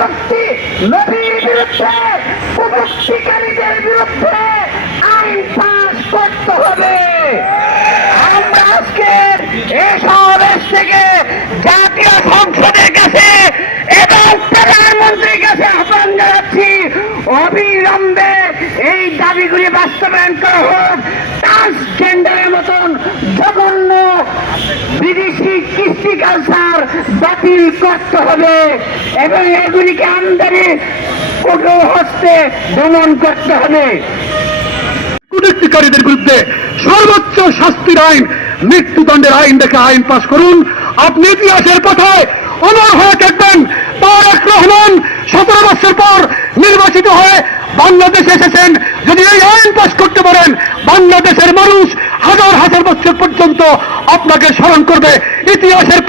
বিরুদ্ধে, নবীর বিরুদ্ধে, কুমুক্তিকারীদের বিরুদ্ধে আইন পাস করতে হবে। আমরা আজকে এই সমাবেশ থেকে জাতীয় সংসদের কাছে এবং প্রধানমন্ত্রীর কাছে আহ্বান জানাচ্ছি, অবিলম্বে এই দাবিগুলি বাস্তবায়ন করা হোক। ট্রান্সজেন্ডারের মতন জঘন্য বিদেশি কৃষি কালচার বাতিল করতে হবে এবং এগুলিকে আমদানি কঠোর হস্তে দমন করতে হবে। কুটুক্তিকারীদের বিরুদ্ধে সর্বোচ্চ শাস্তির আইন, মৃত্যুদণ্ডের আইন দেখে আইন পাশ করুন। আপনি ইতিহাসের পাতায় অমর হয়ে থাকবেন। তারেক রহমান 17 বছর পর নির্বাচিত হয়ে বাংলাদেশে এসেছেন। যদি এই আইন পাশ করতে পারেন, বাংলাদেশের মানুষ হাজার হাজার বছর পর্যন্ত আপনাকে স্মরণ করবে। ইতিহাসের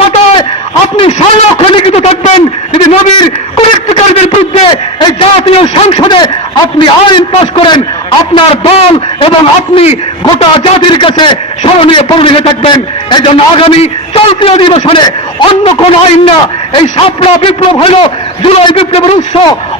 পাতায় আপনি সংরক্ষণ লিখিত থাকবেন যদি নবীর কুটুক্তিকারীদের বিরুদ্ধে এই জাতীয় সংসদে আপনি আইন পাশ করেন। আপনার দল এবং আপনি গোটা জাতির কাছে স্মরণীয় পরিণত থাকবেন। এই জন্য আগামী চলতি অধিবেশনে অন্য কোন আইন না, এই শাপলা বিপ্লব হল জুলাই বিপ্লবের উৎস।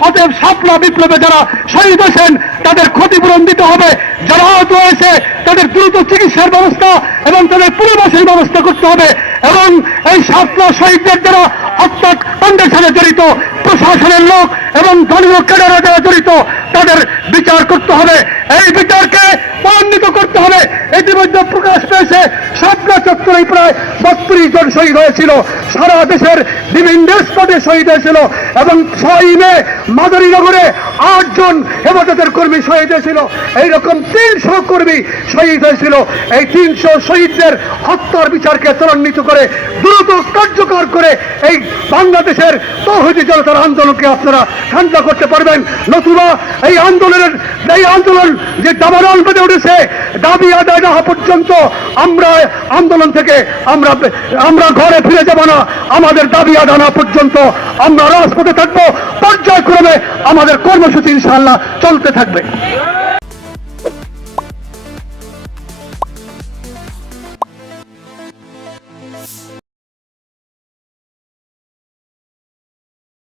অতএব শাপলা বিপ্লবে যারা শহীদ হয়েছেন তাদের ক্ষতিপূরণ দিতে হবে। যারা আহত হয়েছে তাদের দ্রুত চিকিৎসার ব্যবস্থা এবং তাদের পুনর্বাসনের ব্যবস্থা করতে হবে। এবং এই শাপলা শহীদদের যারা হত্যাকাণ্ডের সাথে জড়িত, প্রশাসনের লোক এবং দলীয় ক্যাডাররা যারা জড়িত, তাদের বিচার করতে হবে। এই বিচারকে ত্বরান্বিত করতে হবে। ইতিমধ্যে প্রকাশ পেয়েছে শাপলা চত্বরে প্রায় 32 জন শহীদ হয়েছিল, সারা দেশের বিভিন্ন স্পটে শহীদ হয়েছিল এবং 6 মে মাদারীনগরে 8 জন হেফাজতের কর্মী শহীদ হয়েছিল। এইরকম 300 কর্মী শহীদ হয়েছিল। এই 300 শহীদদের হত্যার বিচারকে ত্বরান্বিত করে দ্রুত কার্যকর করে এই বাংলাদেশের তৌহিদি জনতার আন্দোলনকে আপনারা ঠান্ডা করতে পারবেন। নতুবা এই আন্দোলন যে দাবানল বেঁধে উঠেছে, দাবি আদায় না হওয়া পর্যন্ত আমরা আন্দোলন থেকে আমরা ঘরে ফিরে যাব না। আমাদের দাবি আদায় না পর্যন্ত আমরা রাজপথে থাকবো। পর্যায়ক্রমে আমাদের কর্মসূচি ইনশাআল্লাহ চলতে থাকবে।